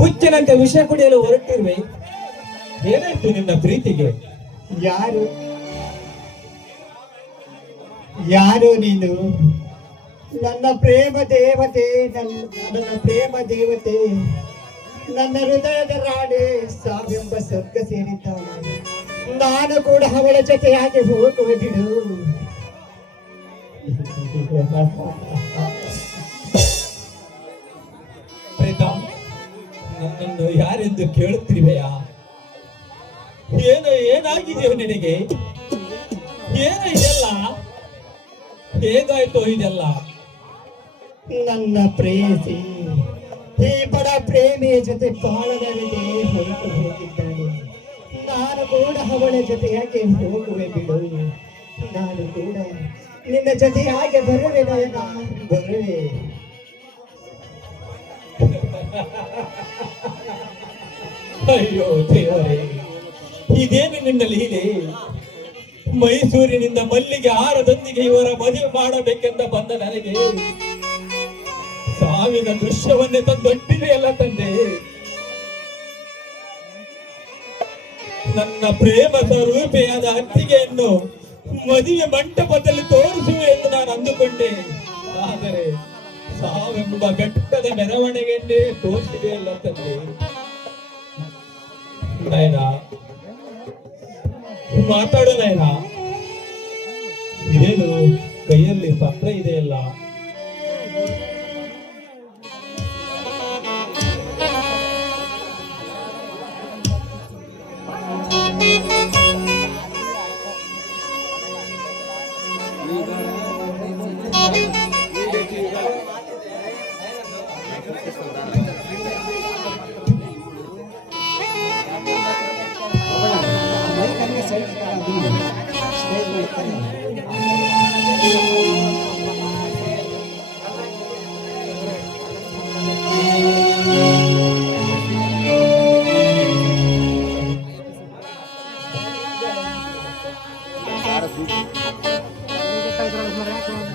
ಹುಚ್ಚಿನಂತೆ ವಿಷ ಕುಡಿಯಲು ಹೊರಟಿರುವೆ. ಏನಾಯ್ತು ನಿನ್ನ ಪ್ರೀತಿಗೆ? ಯಾರು ಯಾರು ನೀನು? ನನ್ನ ಪ್ರೇಮ ದೇವತೆ, ನನ್ನ ಪ್ರೇಮ ದೇವತೆ, ನನ್ನ ಹೃದಯದ ರಾಣಿ ಸಾವಿಂಬ ಸ್ವರ್ಗ ಸೇರಿದ್ದಾಳೆ. ನಾನು ಕೂಡ ಅವಳ ಜೊತೆಯಾಗಿ ಹೋಗುವ ಬಿಡು. ಪ್ರೀತಮ್, ನನ್ನನ್ನು ಯಾರೆಂದು ಕೇಳುತ್ತಿರುವೆಯಾ? ಏನಾಗಿದೆಯೋ ನಿನಗೆ? ಏನು ಇದೆಲ್ಲ? ಹೇಗಾಯ್ತು ಇದೆಲ್ಲ? ನನ್ನ ಪ್ರೇಯಸಿ ಈ ಬಡ ಪ್ರೇಮಿಯ ಜೊತೆ ಬಾಳದವರಿಗೆ ಹೊರಟು ಹೋಗಿದ್ದಾಳೆ. ನಾನು ಕೂಡ ಅವಳ ಜೊತೆಯಾಗಿ ಹೋಗುವೆ ಬಿಡು. ನಾನು ಕೂಡ ನಿನ್ನ ಜೊತೆಯಾಗಿ ಬರುವೆ ನಯನ, ಬರುವೆ. ಅಯ್ಯೋ ದೇವರೇ, ಇದೇನು ನಿನ್ನ ಲೀಲೆ? ಮೈಸೂರಿನಿಂದ ಮಲ್ಲಿಗೆ ಹಾರದೊಂದಿಗೆ ಇವರ ಮದುವೆ ಮಾಡಬೇಕೆಂದ ಬಂದ ನನಗೆ ಸಾವಿನ ದೃಶ್ಯವನ್ನೇ ತಂದೊಡ್ಡಿದೆಯಲ್ಲ ತಂದೆ. ನನ್ನ ಪ್ರೇಮ ಸ್ವರೂಪಿಯಾದ ಅತ್ತಿಗೆಯನ್ನು ಮದುವೆ ಮಂಟಪದಲ್ಲಿ ತೋರಿಸುವೆ ಎಂದು ನಾನು ಅಂದುಕೊಂಡೆ. ಆದರೆ ಸಾವೆಂಬ ಬೆಟ್ಟದ ಮೆರವಣಿಗೆಯನ್ನೇ ತೋರಿಸಿದೆಯಲ್ಲ ತಂದೆ. ನಯನ, ಮಾತಾಡು ನಯನ. ಇದೇನು ಕೈಯಲ್ಲಿ ಪತ್ರ ಇದೆಯಲ್ಲ?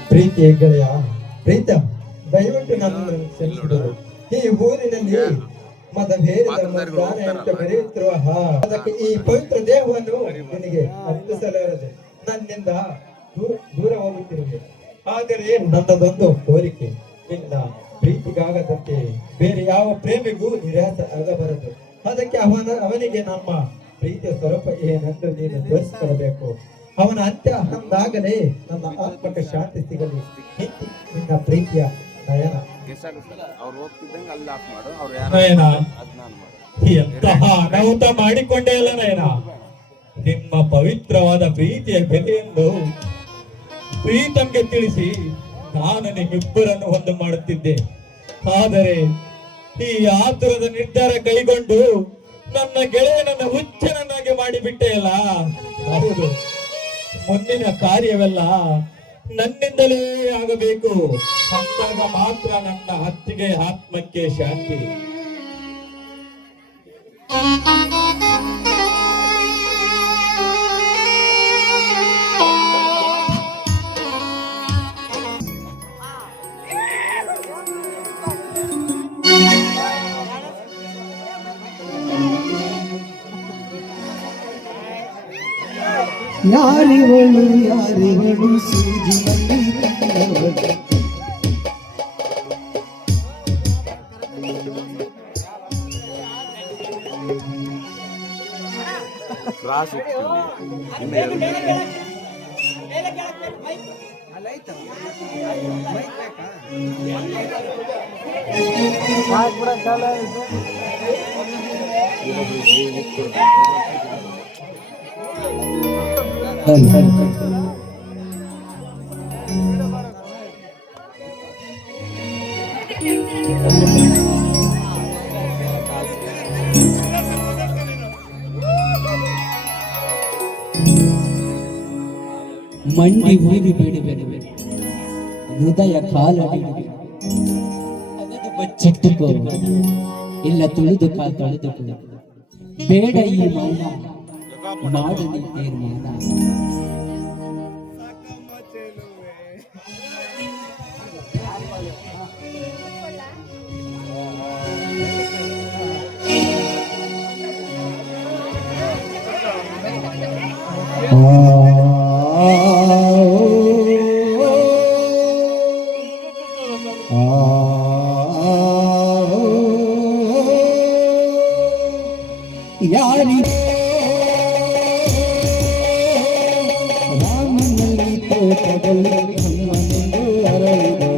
ಪ್ರೀತಿ ಗೆಳೆಯ ಪ್ರೀತಮ್, ದಯವಿಟ್ಟು ನನ್ನನ್ನು ಕ್ಷಮಿಸಿಬಿಡು. ಈ ಊರಿನಲ್ಲಿ ಮತಭೇದ ಬರೆಯುತ್ತಿರುವ ಅದಕ್ಕೆ ಈ ಪವಿತ್ರ ದೇಹವನ್ನು ನಿನಗೆ ಅರ್ಪಿಸಲಾರದೆ ನನ್ನಿಂದ ದೂರ ಹೋಗುತ್ತಿರುವೆ. ಆದರೆ ನನ್ನದೊಂದು ಕೋರಿಕೆ, ನಿನ್ನ ಪ್ರೀತಿಗಾಗದಂತೆ ಬೇರೆ ಯಾವ ಪ್ರೇಮಿಗೂ ನಿರಾಸೆ ಆಗಬಾರದು. ಅದಕ್ಕೆ ಅವನಿಗೆ ನಮ್ಮ ಪ್ರೀತಿಯ ಸ್ವರೂಪ ಏನೆಂದು ನೀನು ತೋರಿಸಿಕೊಡಬೇಕು. ಅವನ ಅಂತ್ಯ ಅಂದಾಗಲೇ ನನ್ನ ಆತ್ಮಕ್ಕೆ ಶಾಂತಿ ಸಿಗಲಿ. ನಿನ್ನ ಪ್ರೀತಿಯ ನಯನ. ನಯನ, ಎಂತಹ ಅನಾಹುತ ಮಾಡಿಕೊಂಡೆ ಅಲ್ಲ ನಯನ. ನಿಮ್ಮ ಪವಿತ್ರವಾದ ಪ್ರೀತಿಯ ಬೆಲೆಯನ್ನು ಪ್ರೀತಂಗೆ ತಿಳಿಸಿ ನಾನು ನಿಮ್ಮಿಬ್ಬರನ್ನು ಒಂದು ಮಾಡುತ್ತಿದ್ದೆ. ಆದರೆ ಈ ಆತುರದ ನಿರ್ಧಾರ ಕೈಗೊಂಡು ನನ್ನ ಗೆಳೆಯನನ್ನು ಹುಚ್ಚನನ್ನಾಗಿ ಮಾಡಿಬಿಟ್ಟೆ ಅಲ್ಲ. ಹೌದು, ಮುಂದಿನ ಕಾರ್ಯವೆಲ್ಲ ನನ್ನಿಂದಲೇ ಆಗಬೇಕು. ಅಂದಾಗ ಮಾತ್ರ ನನ್ನ ಅತ್ತಿಗೆ ಆತ್ಮಕ್ಕೆ ಶಾಂತಿ. ಯಾರಿವಳು ಸೂಜಿ ಕ್ರಾಸ್ ಮಂಡಿ ಊರಿ ಬೇಡಬೇಡ, ಹೃದಯ ಕಾಲ ಬಚ್ಚಿಟ್ಟುಕೋ, ಇಲ್ಲ ತುಳಿದುಕೋ ತೊಳೆದುಕೋ. ಬೇಡ ಈ ಮೌನ, ಮಾಡಲಿ ತೀರ್ಮಾನ. ಯಾರಿಗೋ ರಾಮನಲ್ಲಿ ತೋಟದಲ್ಲಿ ಹನುಮನೆಂದು ಅರಳಿದೋ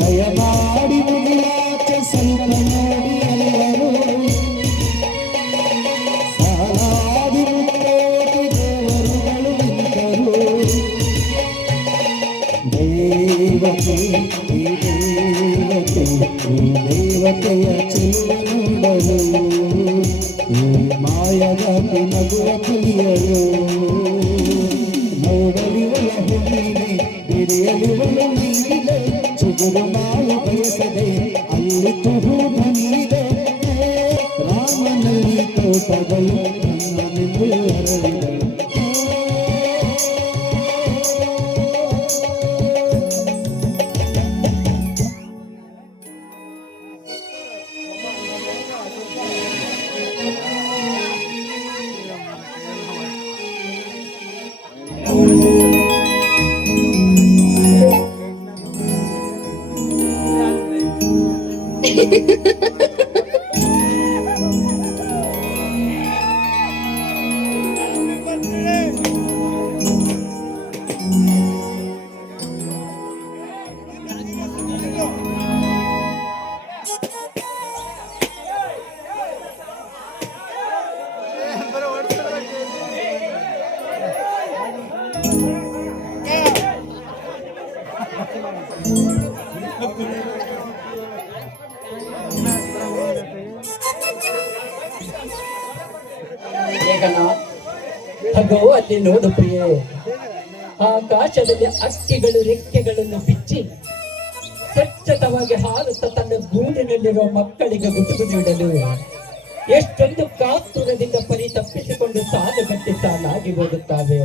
ದಯಮಾಡಿ ಮುಗಿಲಾಚೆ ಸ್ವಲ್ಪ ನೋಡಿ ಎಲ್ಲರೂ ಸಾಲಾದಿ ಮುಕ್ಕೋಟಿ ದೇವರುಗಳು ನಿಂತರು ದೇವತೆ ಈ ದೇವತೆ ಈ ದೇವತೆಯ ಚೆಲುವ ನೋಡಲು ಈ ಮಾಯದ ನಗುವ ಕಲಿಯಲು ನೋಡಲಿವಲ ಹುಣ್ಣಿಮೆ ಹಿರಿಯಲಿವಲ ನೀಲೆ ಚುಗುರು ಮಾವು ಬಯಸದೆ ಅಲ್ಲಿ ತುಹು ಬನಿದೆ ರಾಮನಲ್ಲಿ ತೋಟಗಳು ನನ್ನೆಂದು ಅರಳಿದಳು ಮೇಘನ ಹಾಗೋ ಅಲ್ಲಿ ನೋಡು ಪ್ರಿಯೆ, ಆಕಾಶದಲ್ಲಿ ಅಕ್ಕಿಗಳು ರೆಕ್ಕೆಗಳನ್ನು ಬಿಚ್ಚಿ ಸ್ವಚ್ಛತವಾಗಿ ಹಾರುತ್ತಾ ತನ್ನ ಗೂಡಿನಲ್ಲಿರುವ ಮಕ್ಕಳಿಗೆ ಗುಟುಕು ನೀಡಲು ಎಷ್ಟೊಂದು ಕಾತುರದಿಂದ ಪರಿತಪ್ಪಿಸಿಕೊಂಡು ಸಾಲುಗಟ್ಟಿ ಸಾಲಾಗಿ ಹೋಗುತ್ತಾವೆ.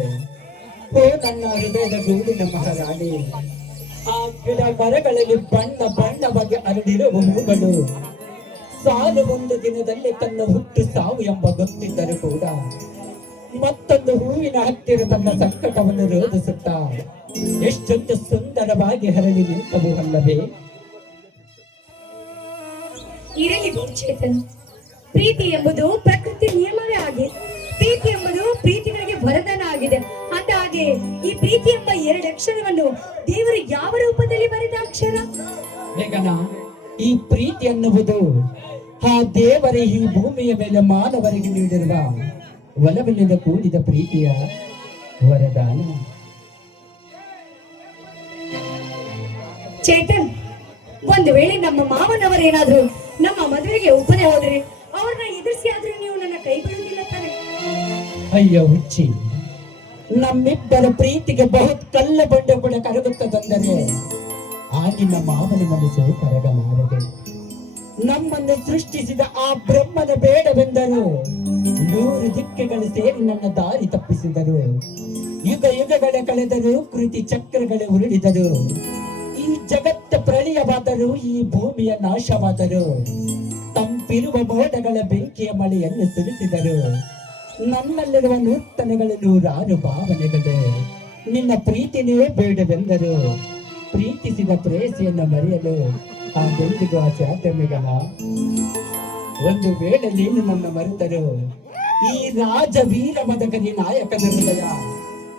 ಓ ನನ್ನ ಹೃದಯದ ಗೂಡಿನ ಮಹಾರಾಣಿ, ಆ ಗಿಡ ಮರಗಳಲ್ಲಿ ಬಣ್ಣ ಬಣ್ಣವಾಗಿ ಅರಳಿರುವ ಹೂಗಳು ಸಾಲು ಒಂದು ದಿನದಲ್ಲಿ ತನ್ನ ಹುಟ್ಟು ಸಾವು ಎಂಬ ಗೊತ್ತಿದ್ದರೂ ಕೂಡ ಮತ್ತೊಂದು ಹೂವಿನ ಹತ್ತಿರ ತನ್ನ ಸಂಕಟವನ್ನು ರೋಧಿಸುತ್ತಾ ಎಷ್ಟೊಂದು ಸುಂದರವಾಗಿ ಹರಳಿ ನಿಂತವು ಅಲ್ಲವೇ? ಇರಲಿ ಚೇತನ್, ಪ್ರೀತಿ ಎಂಬುದು ಪ್ರಕೃತಿ ನಿಯಮವೇ ಆಗಿದೆ. ಪ್ರೀತಿ ಎಂಬುದು ಪ್ರೀತಿಗಳಿಗೆ ವರದಾನ ಆಗಿದೆ. ಅಂದ ಹಾಗೆ ಈ ಪ್ರೀತಿ ಎಂಬ 2 ಅಕ್ಷರವನ್ನು ದೇವರು ಯಾವ ರೂಪದಲ್ಲಿ ಬರೆದ ಅಕ್ಷರ? ಮೇಘನ, ಈ ಪ್ರೀತಿ ಅನ್ನುವುದು ಆ ದೇವರೇ ಈ ಭೂಮಿಯ ಮೇಲೆ ಮಾನವರಿಗೆ ನೀಡಿರುವ ಒಲವಿನಿಂದ ಕೂಡಿದ ಪ್ರೀತಿಯ ವರದಾನ. ಚೇತನ್, ಒಂದು ವೇಳೆ ನಮ್ಮ ಮಾವನವರೇನಾದ್ರೂ ನಮ್ಮ ಮದುವೆಗೆ ಒಪ್ಪದೆ ಹೋದ್ರೆ ಅವ್ರನ್ನ ಎದುರಿಸಿ ಆದ್ರೂ ನೀವು ನನ್ನ ಕೈ ಬಿಡುವುದಿಲ್ಲ ತಾನೆ? ಅಯ್ಯೋ ಹುಚ್ಚಿ, ನಮ್ಮಿಬ್ಬರ ಪ್ರೀತಿಗೆ ಬಹುತ್ ಕಲ್ಲ ಬಂಡೆ ಕೂಡ ಕರಗುತ್ತದಂದರೆ ಆ ನಿನ್ನ ಮಾವನ ಮನಸ್ಸು ಕರಗಲಾರದೆ. ನಮ್ಮನ್ನು ಸೃಷ್ಟಿಸಿದ ಆ ಬ್ರಹ್ಮನ ಬೇಡವೆಂದರು 100 ದಿಕ್ಕುಗಳು ಸೇರಿ ನನ್ನ ದಾರಿ ತಪ್ಪಿಸಿದರು. ಯುಗ ಯುಗಗಳ ಕಳೆದರು, ಕೃತಿ ಚಕ್ರಗಳೇ ಉರುಳಿದರು. ಈ ಜಗತ್ತ ಪ್ರಳಯವಾದರು, ಈ ಭೂಮಿಯ ನಾಶವಾದರು. ತಂಪಿರುವ ಮೋಡಗಳ ಬೆಂಕಿಯ ಮಳೆಯನ್ನು ಸುರಿಸಿದರು. ನನ್ನಲ್ಲಿರುವ ನೂತನಗಳು 100 ಭಾವನೆಗಳು ನಿನ್ನ ಪ್ರೀತಿನೇ ಬೇಡವೆಂದರು. ಪ್ರೀತಿಸಿದ ಪ್ರೇಯಸಿಯನ್ನು ಮರೆಯಲು ಹಾಗೆಂದಿಗೂ ಅಸಾಧ್ಯ ಮೇಘನ. ಒಂದು ವೇಳೆ ನೀನು ನನ್ನ ಮರೆತರು ಈ ರಾಜವೀರ ಮದಕರಿ ನಾಯಕನ ಹೃದಯ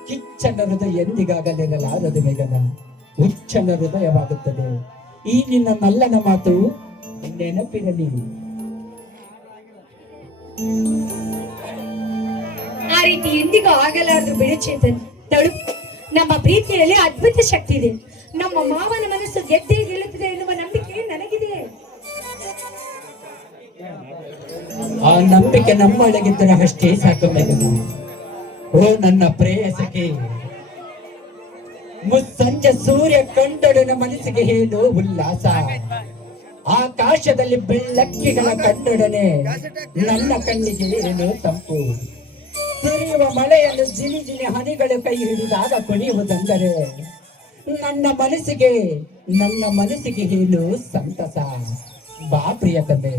ಕಿಚ್ಚನ ಹೃದಯ ಎಂದಿಗಾಗಲಿರಲಾರದು ಮೇಘನ. ಹುಚ್ಚನ ಹೃದಯವಾಗುತ್ತದೆ. ಈ ನಿನ್ನ ನಲ್ಲನ ಮಾತು ನೆನಪಿರಲಿ. ಆ ರೀತಿ ಎಂದಿಗೂ ಆಗಲಾರದು ಬಿಡು ಚೇತನ್. ತಳು, ನಮ್ಮ ಪ್ರೀತಿಯಲ್ಲಿ ಅದ್ಭುತ ಶಕ್ತಿ ಇದೆ. ನಮ್ಮ ಮಾವನ ಮನಸ್ಸು ಗೆದ್ದೇ ಗೆಲ್ಲುತ್ತದೆ ಎನ್ನುವ ನಂಬಿಕೆ ನನಗಿದೆ. ಆ ನಂಬಿಕೆ ನಮ್ಮೊಳಗಿದ್ದರೆ ಅಷ್ಟೇ ಸಾಕು ಮಗನ. ಓ ನನ್ನ ಪ್ರೇಯಸಕ್ಕೆ, ಮುಸ್ಸಂಜೆ ಸೂರ್ಯ ಕಂಡೊಡನ ಮನಸ್ಸಿಗೆ ಹೇಳು ಉಲ್ಲಾಸ. ಆಕಾಶದಲ್ಲಿ ಬೆಳ್ಳಕ್ಕಿಗಳ ಕಂಡೊಡನೆ ನನ್ನ ಕಣ್ಣಿಗೆ ಏನು ತಂಪು. ಸುರಿಯುವ ಮಳೆಯನ್ನು ಜಿನಿ ಜಿನಿ ಹನಿಗಳು ಕೈ ಹಿಡಿದಾಗ ಕುಣಿಯುವುದೆಂದರೆ ನನ್ನ ಮನಸ್ಸಿಗೆ ಹೇಳು ಸಂತಸ. ಬಾ ಪ್ರಿಯತಮೆ,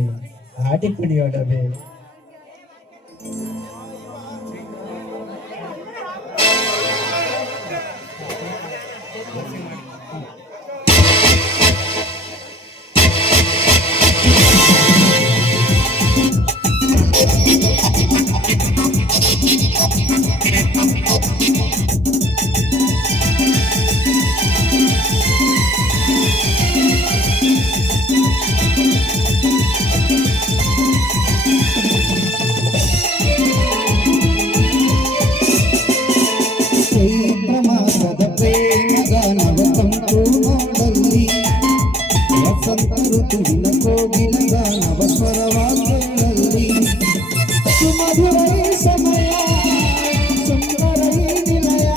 ಆಡಿ ಕುಣಿಯೋಣವೇ. ಮಾಸದ ಪ್ರೇಮ ಗಾನವ ತಂಪು ನೋಡಲ್ಲಿ, ವಸಂತ ಋತುವಿನ ಕೋಗಿಲ ಗಾನವ ಸ್ವರವಾಗಲಿ. ಸುಮಧುರ ಈ ಸಮಯ, ಸುಂದರ ಈ ನಿಲಯ,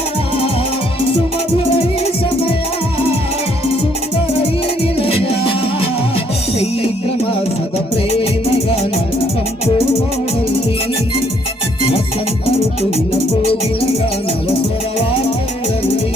ಸುಮಧುರ ಈ ಸಮಯ, ಸುಂದರ ಈ ನಿಲಯ. ಚೈತ್ರ ಮಾಸದ ಪ್ರೇಮ ಗಾನವ ತಂಪು ನೋಡಲ್ಲಿ, ವಸಂತ ಋತುವಿನ ಕೋಗಿಲ ಗಾನವ ಸ್ವರವಾಗಲಿ.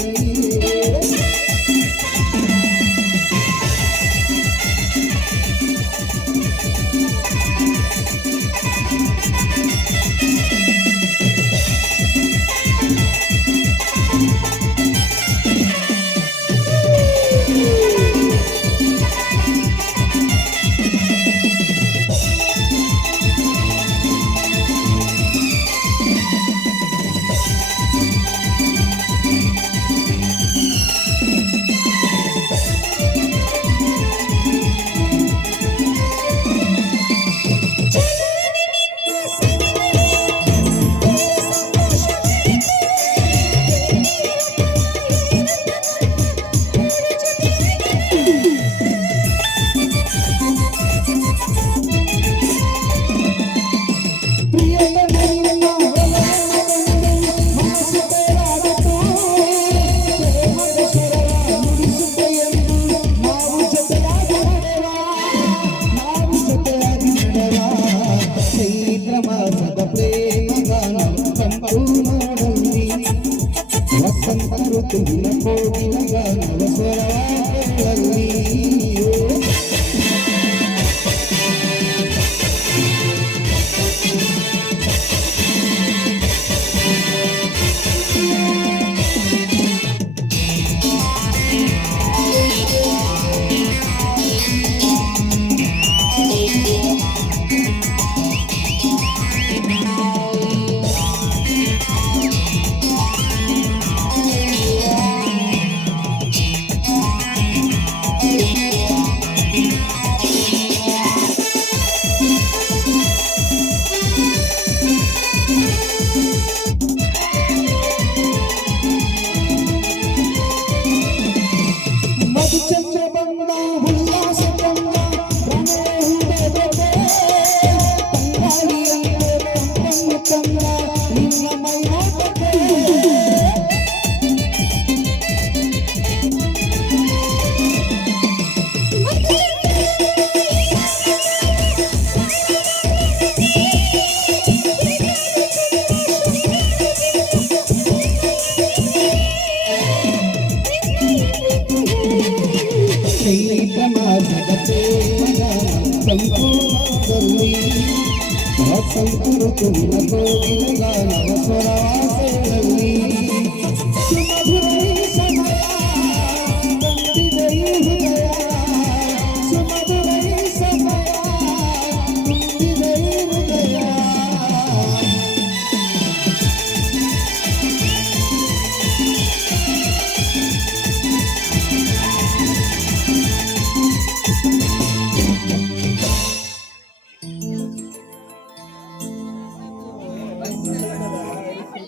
ವಸಂತ ಋತುವಿನ ಕೋಗಿಲ ಗಾನವ ಸ್ವರವಾಗಲಿ. ಮಧುಚಂದ್ರ ಬಂದ ಉಲ್ಲಾಸ ಬಂದ ತಂಗಾಳಿಯಂತೆ ತಂದ ನಿನ್ನ ಮೈನೋಟಕ್ಕೆ. ಚೈತ್ರ ಮಾಸದ ಪ್ರೇಮ ಸಂಪೂರ್ಣದಲ್ಲಿ, ವಸಂತ ಋತುವಿನ ಕೋಗಿಲ ಗಾನವ ಸ್ವರವಾಸದಲ್ಲಿ. ಸುಮಧುರ ಈ ಸಮಯ, ತಂದಿದೆ ಈ ಹೃದಯ, ಸುಮಧುರ ಈ ಸಮಯ, ತಂದಿದೆ ಈ ಹೃದಯ.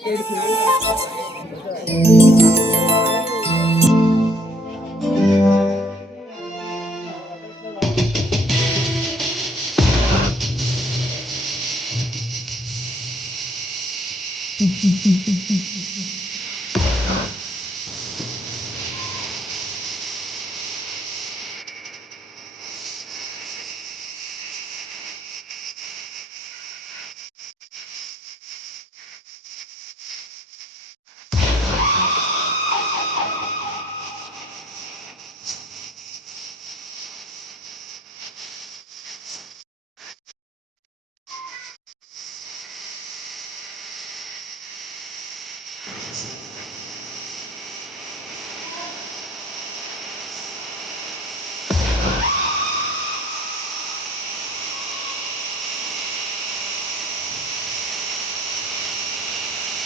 ಕೇಳಿಸಿದೆ.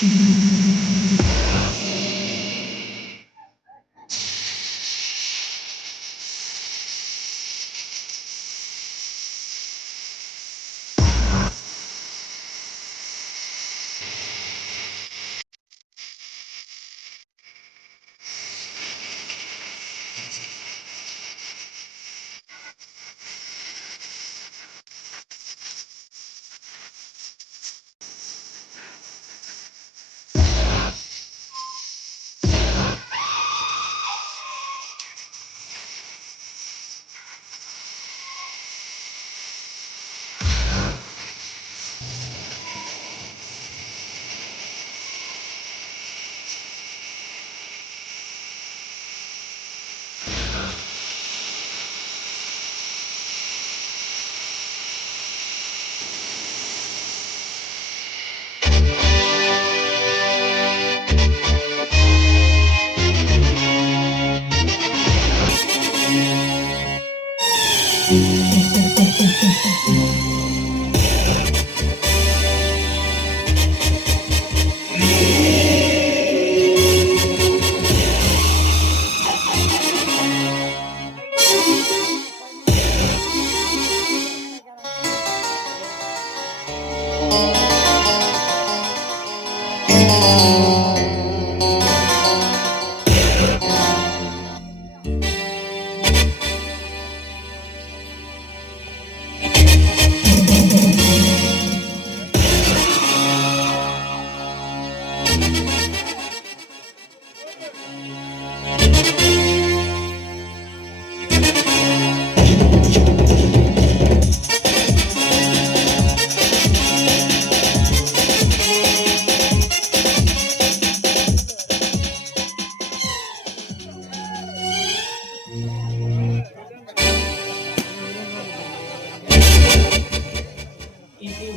ఇది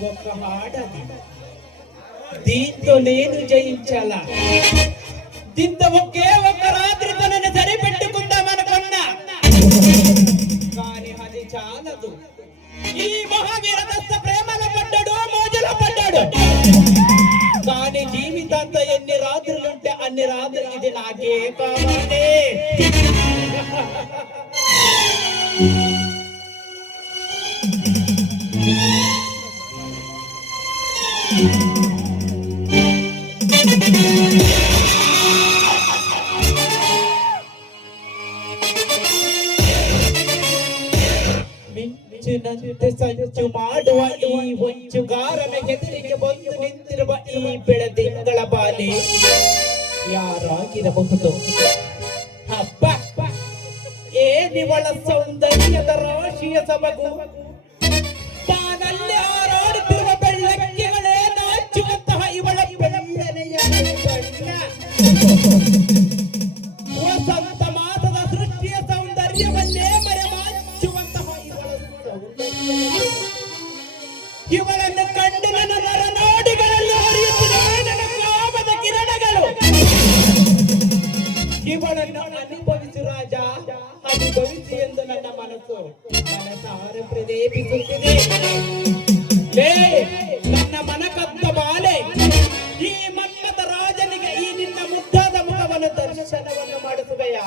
ఒక ఆడది, దీంతో నేను జయించాలా? దీంతో ఒకే ఒక్క రాత్రితో నేను సరిపెట్టుకుందామనుకున్నా, కానీ అది చాలదు. ఈ మహావీర దస్త ప్రేమలో పడ్డాడు, మోజులో పడ్డాడు, కానీ జీవితాంతో ఎన్ని రాత్రులుంటే అన్ని రాత్రులు ఇది నాకే కావాలి. ಮಿಂಚಿನಂತೆ ಸಂಚು ಮಾಡುವ ಈ ಹೊಂಚುಗಾರನ ಹೆದರಿಗೆ ಬಂದು ನಿಂತಿರುವ ಈ ಬೆಳದಿಂಗಳ ಬಾಲೆ ಯಾರಾಗಿರಬಹುದು? ಹಬ್ಬ ಏನಿವಳ ಸೌಂದರ್ಯದ ರಾಶಿಯ ಸಬಗು, ಬಾನಲ್ಲಿ ಹಾರಾಡುತ್ತಿರುವ ಬೆಳ್ಳಕ್ಕಿಗಳೇ ನಾಚುವಂತಹ ಇವಳ ಬೆಳ್ಳನೆಯ ಬಣ್ಣ, ವಸಂತ ಮಾಸದ ಸೃಷ್ಟಿಯ ಸೌಂದರ್ಯವನ್ನೇ ಮರೆಮಾಚುವಂತಹ ಇವಳ ಸೌಂದರ್ಯ, ಇವಳನ್ನು ಕಂಡು ನನ್ನ ನರನಾಡಿಗಳಲ್ಲಿ ಹರಿಯುತ್ತಿದೆ ನನ್ನ ಕಾಮದ ಕಿರಣಗಳು. ಇವಳನ್ನು ಅನುಭವಿಸು ರಾಜ, ಅನುಭವಿಸಿ ಎಂದು ನನ್ನ ಮನಸಾರೆ ಪ್ರೇರೇಪಿಸುತ್ತಿದೆ. ನನ್ನ ಮನಕದ್ದ ಬಾಲೆ, ಈ ಮನ್ಮಥ ರಾಜನಿಗೆ ಈ ನಿನ್ನ ಮುದ್ದಾದ ಮುಖವನ್ನು ದರ್ಶನವನ್ನು ಮಾಡಿಸುವೆಯಾ?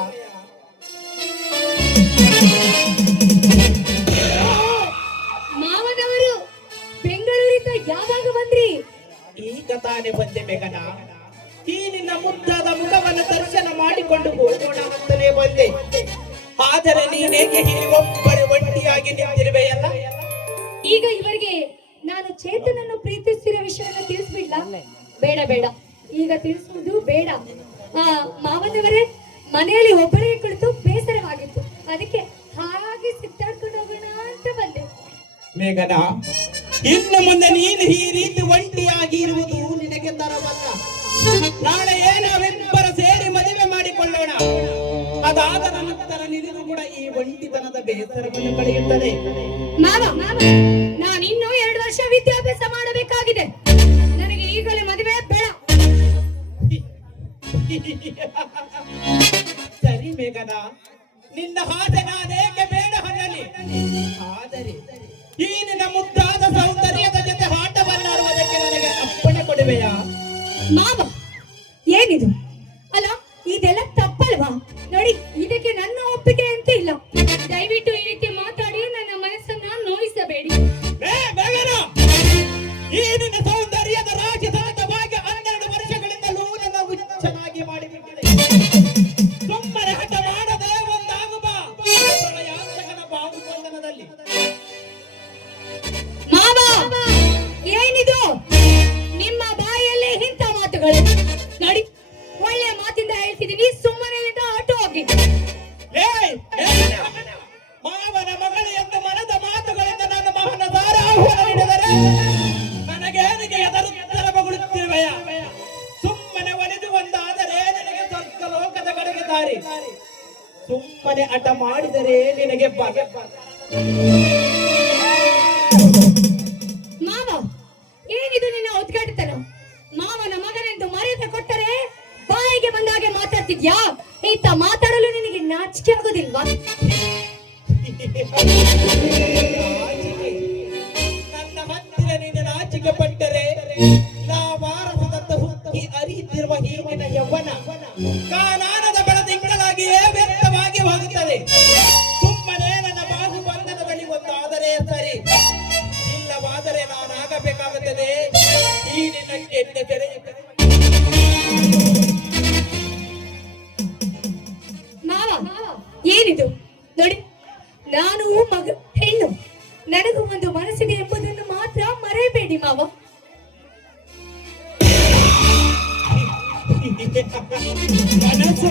ಮಾವನವರು ಬೆಂಗಳೂರಿಂದ ಯಾವಾಗ ಬಂದ್ರಿ? ಈಗ ತಾನೇ ಬಂದೆ ಮೇಘನ. ಈ ನಿನ್ನ ಮುದ್ದಾದ ಮುಖವನ್ನು ದರ್ಶನ ಮಾಡಿಕೊಂಡು ಹೋಗೋಣ ಅಂತಲೇ ಬಂದೆ. ಆದರೆ ನೀನೇಕೆ ಇಲ್ಲಿ ಒಬ್ಬಳೆ ಒಂಟಿಯಾಗಿ ನಿಂತಿರುವೆಯಲ್ಲ? ಈಗ ಇವರಿಗೆ ನಾನು ಚೇತನನ್ನು ಪ್ರೀತಿಸಿರೋ ವಿಷಯವನ್ನು ತಿಳಿಸ್ಬಿಡ್ಲಾ? ಬೇಡ ಬೇಡ, ಈಗ ತಿಳಿಸುವುದು ಬೇಡ. ಮಾವನವರೇ, ಮನೆಯಲ್ಲಿ ಒಬ್ಬಳೇ ಕುಳಿತು ಬೇಸರವಾಗಿತ್ತು, ಅದಕ್ಕೆ ಹಾಗೆ ಸಿಟ್ಟಾಡ್ಕೊಂಡು ಹೋಗೋಣ ಅಂತ ಬಂದೆ. ಮೇಘನ, ಇನ್ನು ಮುಂದೆ ನೀನು ಈ ರೀತಿ ಒಂಟಿಯಾಗಿ ಇರುವುದು ನಿನಗೆ ತರವಲ್ಲ. ನಾಳೆ ನಾವಿಬ್ಬರ ಸೇರಿ ಮದುವೆ ಮಾಡಿಕೊಳ್ಳೋಣ. ಅದಾದ ನಂತರ ನಿನಗೂ ಕೂಡ ಈ ಒಂಟಿತನದ ಬೇಸರವನ್ನು ಕಳೆಯುತ್ತದೆ. ಮಾವ, ನಾನು ಇನ್ನೂ 2 ವರ್ಷ ವಿದ್ಯಾಭ್ಯಾಸ ಮಾಡಬೇಕಾಗಿದೆ. ನನಗೆ ಈಗಲೇ ಮದುವೆ ಬೇಡ. ಸರಿ ಮೇಘನ, ನಿನ್ನ ಹಾಗೆ ನಾನೇಕೆ ಬೇಡ ಅನ್ನಲಿ. ಆದರೆ ಈ ನಿನ್ನ ಮುದ್ದಾದ ಸೌಂದರ್ಯದ ಜೊತೆ ಆಟವನ್ನಾಡುವುದಕ್ಕೆ ನನಗೆ ಅಪ್ಪಣೆ ಕೊಡುವೆಯಾ? ಮಾವ ಏನಿದು? ಅಲ್ಲ ಇದೆಲ್ಲ ತಪ್ಪಲ್ವಾ? ನೋಡಿ, ಇದಕ್ಕೆ ನನ್ನ ಒಪ್ಪಿಗೆ ಅಂತ ಇಲ್ಲ. ದಯವಿಟ್ಟು ಈ ರೀತಿ ಮಾತಾಡಿ ನನ್ನ ಮನಸ್ಸನ್ನ ನೋಯಿಸಬೇಡಿ. ಈ ನಿನ್ನ ಸೌಂದರ್ಯದ ರಾಜಧಾನದ ಭಾಗ್ಯ 12 ವರ್ಷಗಳಿಂದಲೂ ನನ್ನ ಹುಚ್ಚನಾಗಿ ಮಾಡಿಬಿಟ್ಟಿದೆ. ಸುಮ್ಮನೆ ಹಠ ಮಾಡದೆ ಒಂದಾಗು ಬಾ ಪ್ರಳಯಾಂತಕನ ಬಾಹುಬಂಧನದಲ್ಲಿ. ಮಾವ ಏನಿದು? ನಿಮ್ಮ ಬಾಯಲ್ಲಿ ಇಂಥ ಮಾತುಗಳು? ನೋಡಿ, ಒಳ್ಳೆ ಮಾತಿಂದ ಹೇಳ್ತಿದ್ದೀನಿ, ಸುಮ್ಮನೆ ಆಟೋ ಹೋಗಿ. ಮಾವನ ಮಗಳು ಎಂದು ಮನದ ಮಾತುಗಳಿಂದ ನನ್ನ ಮಹನ ದಾರ ಆಹ್ವಾನ ನೀಡಿದರೆ ನನಗೇನಿಗೆ ಎದರುತ್ತರ ಬಗುಳುತ್ತಿರುವೆಯ? ಸುಮ್ಮನೆ ಒಲಿದು ಒಂದಾದರೆ ನಿನಗೆ ಸ್ವರ್ಗ ಲೋಕದ ಕಡೆಗೆ ದಾರಿ, ಸುಮ್ಮನೆ ಹಠ ಮಾಡಿದರೆ ನಿನಗೆ ಬಗೆ. ಮಾವ ಏನಿದು ನಿನ್ನ ಉದ್ಘಾಟತನ? ಮಾವನ ಮಗನೆಂದು ಮರ್ಯಾದೆ ಕೊಟ್ಟರೆ ಬಾಯಿಗೆ ಬಂದಾಗೆ ಮಾತಾಡ್ತಿದ್ಯಾ? ಇಂತ ಮಾತಾಡಲು ನಿನಗೆ ನಾಚಿಕೆ ಆಗೋದಿಲ್ವಾ? ನನ್ನ ಹತ್ತಿರ ನೀನು ನಾಚಿಕೆ ಪಟ್ಟರೆ ನಾ ವಾರಸದಂತ ಹುಕ್ಕಿ ಅರಿಯುತ್ತಿರುವ ಹೀಗಿನ ಯೌವನ ಕಾನಾನದ ಬೆಳದಿಂಗಳಾಗಿಯೇ ವ್ಯರ್ಥವಾಗಿ ಹೋಗುತ್ತದೆ. ಸುಮ್ಮನೆ ನನ್ನ ಬಾಹುಬಂಧನದಲ್ಲಿ ಒಂದಾದರೆ ಸರಿ, ಇಲ್ಲವಾದರೆ ನಾನಾಗಬೇಕಾಗುತ್ತದೆ. ಈ ನಿನ್ನ ಕೆನ್ನೆ ತೆರೆಯುತ್ತದೆ. ಮಾವ ಏನಿದು? ನೋಡಿ, ನಾನು ಮಗ ಹೆಣ್ಣು, ನನಗೂ ಒಂದು ಮನಸ್ಸಿದೆ ಎಂಬುದನ್ನು ಮಾತ್ರ ಮರೆಯಬೇಡಿ ಮಾವ. ಮನಸ್ಸು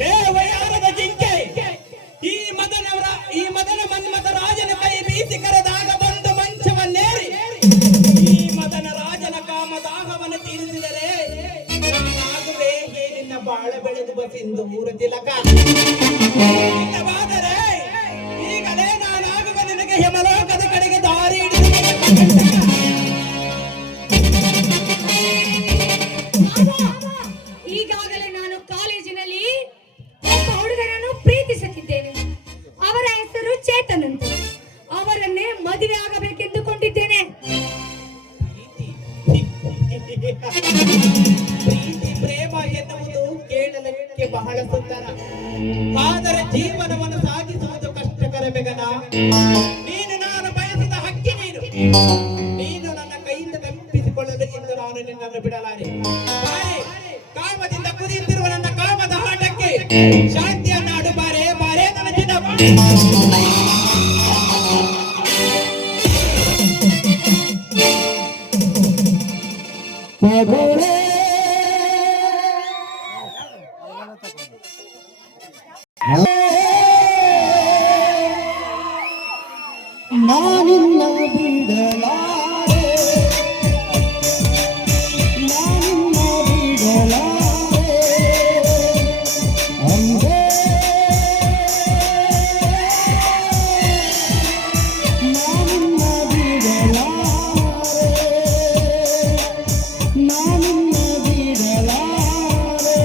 ಲೇವಯಾರದ ಜಿಂಕೆ ಈ ಮದನ ಮನ್ಮಥ ರಾಜನ ಕೈ ಬೀಸಿ ಕರೆದಾಗ ಬಂದು ಮಂಚವನ್ನೇರಿ ಈ ಮದನ ರಾಜನ ಕಾಮದಾಹವನ್ನು ತೀರಿಸಿದರೆ ನಾನಾಗುವೆ ನಿನ್ನ ಬಾಳ ಬೆಳೆದು ಬಸಿಂದು ಮೂರು ತಿಲಕ. ಇಲ್ಲವಾದರೆ ಈಗಲೇ ನಾನಾಗುವ ನಿನಗೆ ಯಮಲೋಕದ ಕಡೆಗೆ ದಾರಿ ಹಿಡಿದು ಈಗಾಗಲೇ ನಾನು ಕಾಲೇಜಿನಲ್ಲಿ ಒಬ್ಬ ಹುಡುಗನನ್ನು ಪ್ರೀತಿಸುತ್ತಿದ್ದೇನೆ. ಅವರ ಹೆಸರು ಚೇತನ್ ಅಂತ. ಅವರನ್ನೇ ಮದುವೆ ಆಗಬೇಕೆಂದುಕೊಂಡಿದ್ದೇನೆ. ಪ್ರೀತಿ ಪ್ರೇಮ ಎನ್ನುವುದು ಕೇಳಲಿಕ್ಕೆ ಬಹಳ ಸುಂದರ, ಆದರೆ ಜೀವನವನ್ನು ಸಾಗಿಸುವುದು ಕಷ್ಟಕರ ಬೆಗನ. ನೀನು ನಾನು ಬಯಸಿದ ಹಕ್ಕಿ ನೀನು ನನ್ನ ಕೈಯಿಂದ ತಪ್ಪಿಸಿಕೊಳ್ಳಲು ಎಂದು ನಾನು ನಿನ್ನನ್ನು ಬಿಡಲಾರೆ. ಬಾರೆ, ಕಾಮದಿಂದ ಕುದಿಯುತ್ತಿರುವ ನನ್ನ ಕಾಮದ ಆಟಕ್ಕೆ ಶಾಂತಿಯನ್ನಾಡು. ಬಾರೆ ಬಾರೆ ನನ್ನ ಚಿನ್ನ. ನಾನಿನ್ನ ಬಿಡಲಾರೆ, ನಾನಿನ್ನ ಬಿಡಲಾರೆ ಅಂದೆ, ನಾನಿನ್ನ ಬಿಡಲಾರೆ, ನಾನಿನ್ನ ಬಿಡಲಾರೆ.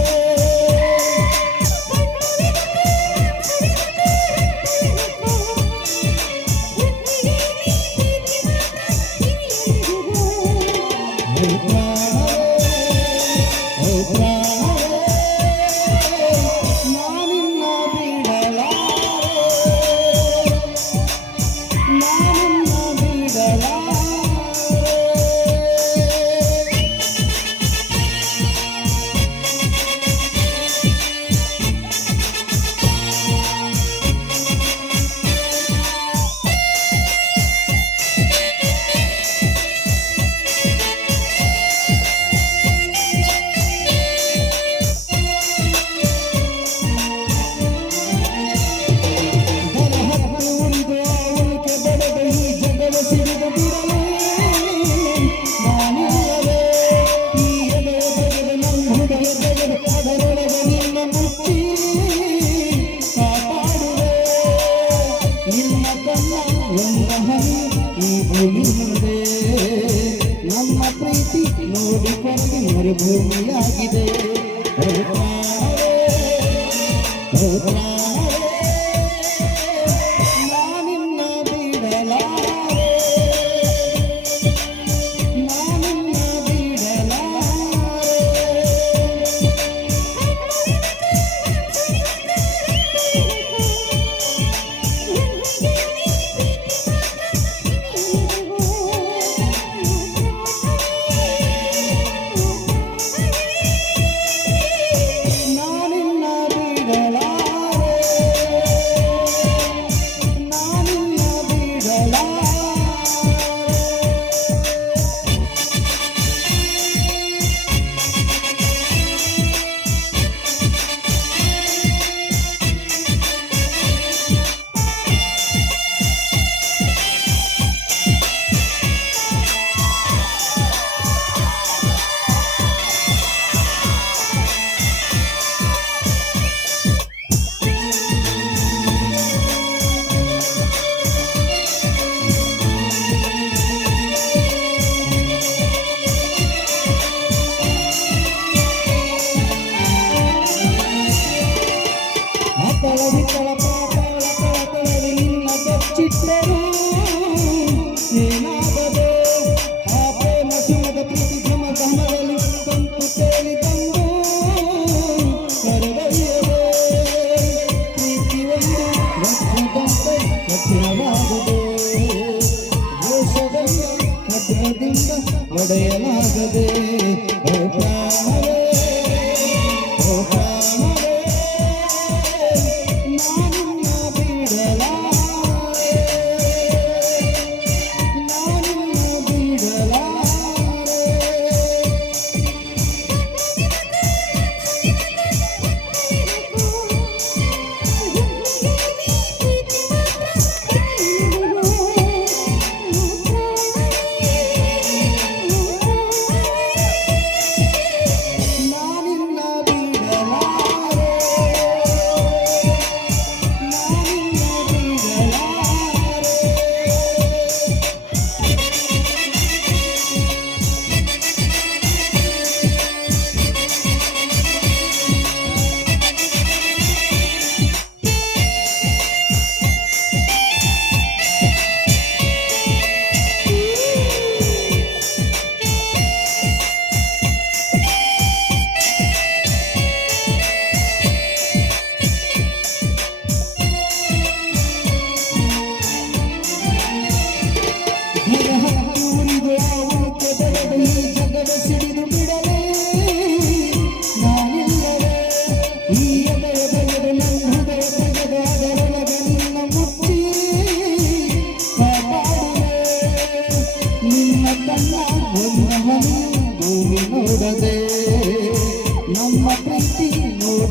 ನಮ್ಮ ಪ್ರೀತಿ ನೋಡಿ ಕೊರಗೆ ಮರುಭೂಮಿಯಾಗಿದೆ. ನಾನಿನ್ನ ಬಿಡಲಾರೆ, ನಾನಿನ್ನ ಬಿಡಲಾರೆ.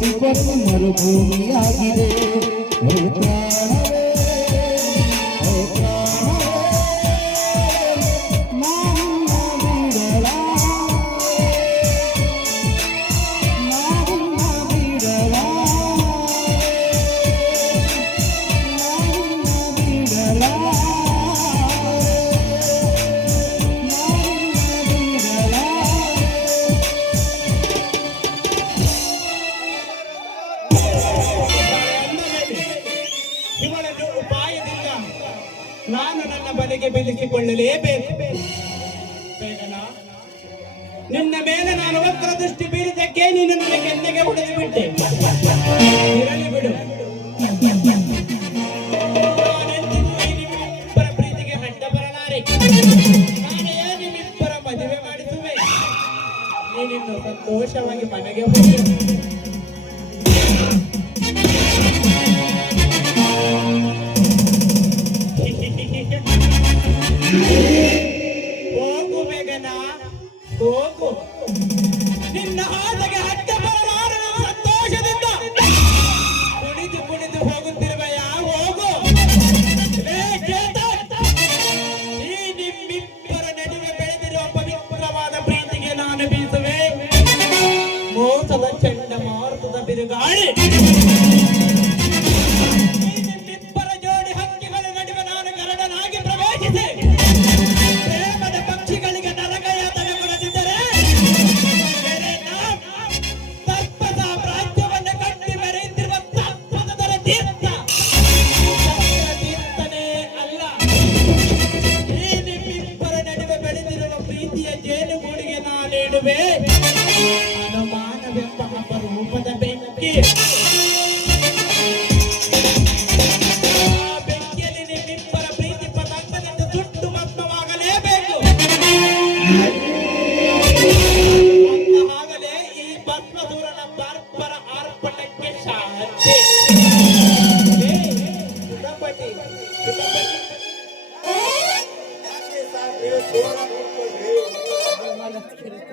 ನೋಡಿ ಕೊರಗು ಮರುಭೂಮಿಯಾಗಿದೆ. ಓ ಪ್ರಾಣವೇ, ಓ ಪ್ರಾಣವೇ, ನಾನಿನ್ನ ಬಿಡಲಾರೆ, ನಾನಿನ್ನ ಬಿಡಲಾರೆ, ನಾನಿನ್ನ ಬಿಡಲಾರೆ, ನಾನಿನ್ನ ಬಿಡಲಾರೆ. ಇವಳನ್ನು ಉಪಾಯದಿಂದ ನಾನು ನನ್ನ ಬಲೆಗೆ ಬೀಳಿಸಿಕೊಳ್ಳಲೇಬೇಕು. ಬೇಗನ, ನಿನ್ನ ಮೇಲೆ ನಾನು ವಕ್ರ ದೃಷ್ಟಿ ಬೀರಿದ್ದಕ್ಕೆ ನೀನು ನನ್ನ ಕೆನ್ನೆಗೆ ಹೊಡೆದು ಬಿಟ್ಟೆ. ಇರಲಿ ಬಿಡು, ನಾನೆಂದಿಗೂ ಈ ನಿಮ್ಮಿಬ್ಬರ ಪ್ರೀತಿಗೆ ಅಡ್ಡ ಬರಲಾರೆ. ನಾನೇ ನಿಮ್ಮಿಬ್ಬರ ಮದುವೆ ಮಾಡಿಸುವೆ. ನೀನಿನ್ನು ಸಂತೋಷವಾಗಿ ಮನೆಗೆ ಹೋಗಿ. ಹೋಗು ಬೇಗನ, ಹೋಗು. ನಿನ್ನ ಹಾದಿಗೆ ಅಡ್ಡ ಬರಲಾರೆ ಸಂತೋಷದಿಂದ. ಕುಣಿದು ಕುಣಿದು ಹೋಗುತ್ತಿರುವೆಯ, ಹೋಗು. ಲೇ ಚೇತನ್, ಈ ನಿಮ್ಮಿಬ್ಬರ ನಡುವೆ ಬೆಳೆದಿರುವ ಪವಿತ್ರವಾದ ಪ್ರೀತಿಗೆ ನಾನು ಬೀಸುವೆ ಮೋಸದ ಚಂಡಮಾರುತದ ಬಿರುಗಾಳಿ. ಈ ನಿಮ್ಮಿಬ್ಬರ ಜೋಡಿ ಹಕ್ಕಿಗಳ ನಡುವೆ ನಾನು ಗರಡನಾಗಿ ಪ್ರವೇಶಿಸಿ ಪ್ರೇಮದ ಪಕ್ಷಿಗಳಿಗೆ ನರಕಯಾತನೆ ಕೊಡದಿದ್ದರೆ ಸರ್ಪ ಸಾಮ್ರಾಜ್ಯವನ್ನು ಕಟ್ಟಿ ಮೆರೆಯುತ್ತಿರುವ ತತ್ವದರ ತೀರ್ಥ ತೀರ್ಥನೇ ಅಲ್ಲ. ಈ ನಿಮ್ಮಿಬ್ಬರ ನಡುವೆ ಬೆಳೆದಿರುವ ಪ್ರೀತಿಯ ಜೇನುಗೂಡಿಗೆ ನಾನಿಡುವೆ ಅನುಮಾನವೆಂಬ ಅಪರೂಪದ ಬೆಂಕಿ. ಆ ಬೆಂಕಿಯಲ್ಲಿ ನಿಮ್ಮಿಬ್ಬರ ಪ್ರೀತಿ ಪತಂಗದಿಂದ ಸುಟ್ಟು ಭಸ್ಮವಾಗಲೇಬೇಕು. ಆಗಲೇ ಈ ಭಸ್ಮಸೂರನ ಬರ್ಬರ ಆರ್ಭಟಕ್ಕೆ ಶಾಂತಿ. ಏ, ಕಿತಾಪತಿ, ಕಿತಾಪತಿ.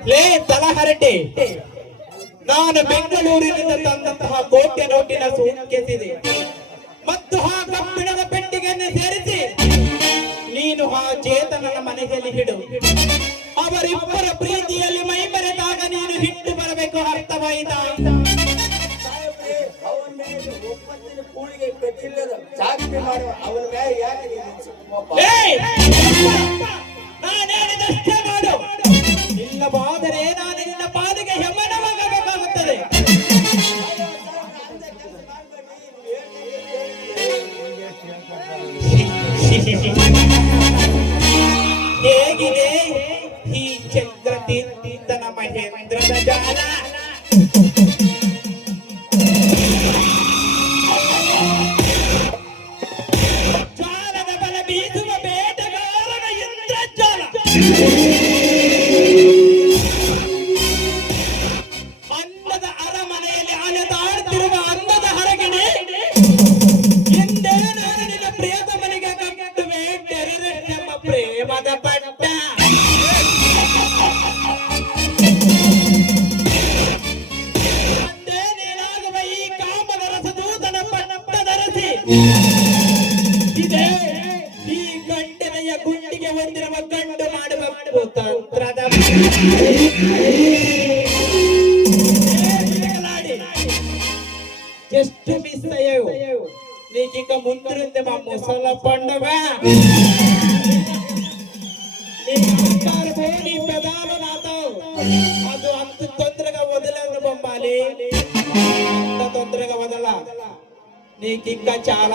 ಲೇ ತಲಹರಟೆ, ನಾನು ಬೆಂಗಳೂರಿನಿಂದ ತಂದಂತಹ ಕೋಟೆ ನೋಟಿನ ಸೂಟ್ಕೇಸಿದೆ ಮತ್ತು ಆ ಕಬ್ಬಿಣದ ಪೆಟ್ಟಿಗೆಯನ್ನು ಸೇರಿಸಿ ನೀನು ಆ ಚೇತನನ ಮನೆಯಲ್ಲಿ ಹಿಡು. ಅವರಿಬ್ಬರ ಪ್ರೀತಿಯಲ್ಲಿ ಮೈ ಮರೆತಾಗ ನೀನು ಹಿಟ್ಟು ಬರಬೇಕು, ಅರ್ಥವಾಯಿತಾ? ಏಯ್! ನಾನು ಹೇಳಿದಷ್ಟೇ ಮಾಡು. ಇಲ್ಲವಾದರೆ ನಾನು ನಿನ್ನ ಪಾಲಿಗೆ ಯಮನವಾಗಬೇಕಾಗುತ್ತದೆ. ಹೇಗಿದೆ ಈ ಚಂದ್ರತೀರ್ಥನ ಮಹೇಂದ್ರದ ಜಾಲ? ಜಾಲದ ಬಲ ಬೀಸುವ ಬೇಟಗಾರನ ಇಂದ್ರಜಾಲ. ಅನ್ನದ ಅರಮನೆಯಲ್ಲಿ ಅಲೆದಾಡುತ್ತಿರುವ ಅನ್ನದ ಹರಗಿಣಿ, ಹಿಂದೆ ನಾನು ನಿನ್ನ ಪ್ರಿಯತಮನಿಗೆ ಕಟ್ಟುವೆ ಟೆರರಿಸ್ಟೆಂಬ ಪ್ರೇಮದ ಪಟ್ಟ. ಅಂದೇ ನೀನಾಗುವ ಈ ಕಾಮದ ರಸದೂತನ ಪಟ್ಟದರಸಿ ಇದೇ ಈ ಗಂಡನೆಯ ಗುಂಡಿಗೆ ಹೊಂದಿರುವ ಗಂಡು ಮಾಡುವ ಕುತಂತ್ರದ ಎಷ್ಟು ಬಿಸ್ಸಯವು నీకిక ముందుంది మా ముసల పండుగ. నీ అహంకారము నీ పెదాలు నాతో అది అంత తొందరగా వదిలేదు బొమ్మాలి, అంత తొందరగా వదల. నీకింకా చాలా